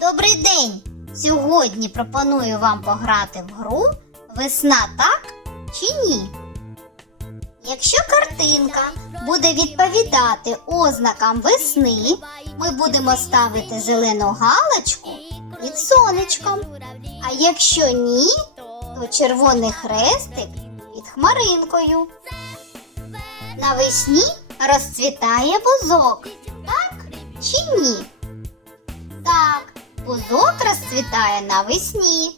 Добрий день! Сьогодні пропоную вам пограти в гру Весна так чи ні? Якщо картинка буде відповідати ознакам весни, ми будемо ставити зелену галочку під сонечком. А якщо ні, то червоний хрестик під хмаринкою. Навесні розцвітає бузок, так чи ні? Бузок розцвітає навесні.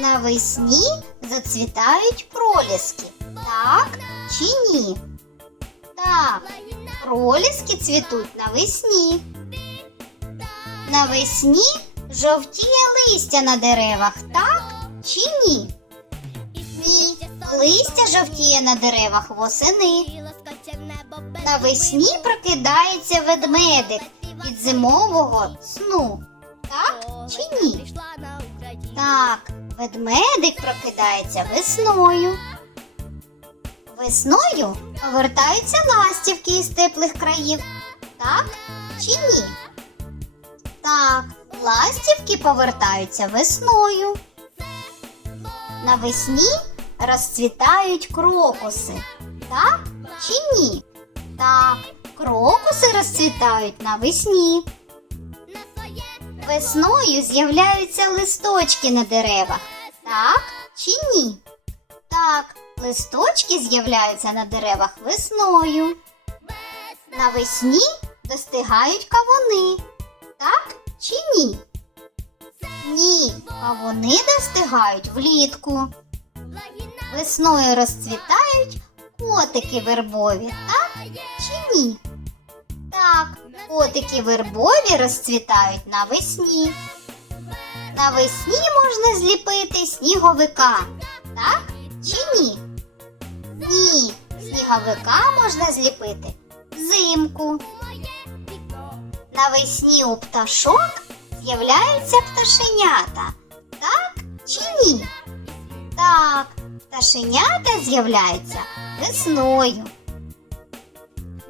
Навесні зацвітають проліски. Так чи ні? Так, проліски цвітуть навесні. Навесні жовтіє листя на деревах, так чи ні? Ні, листя жовтіє на деревах восени. Навесні прокидається ведмедик від зимового сну. Так чи ні? Так, ведмедик прокидається весною. Весною повертаються ластівки із теплих країв. Так чи ні? Так, ластівки повертаються весною. Навесні розцвітають крокуси. Так чи ні? Так, крокуси розцвітають навесні. Весною з'являються листочки на деревах. Так чи ні? Так, листочки з'являються на деревах весною. Навесні достигають кавуни. Так чи ні? Ні, кавуни достигають влітку. Весною розцвітають котики вербові, так чи ні? Так, котики вербові розцвітають навесні. Навесні можна зліпити сніговика, так чи ні? Ні, сніговика можна зліпити взимку. Навесні у пташок з'являються пташенята, так чи ні? Так, пташенята з'являються весною.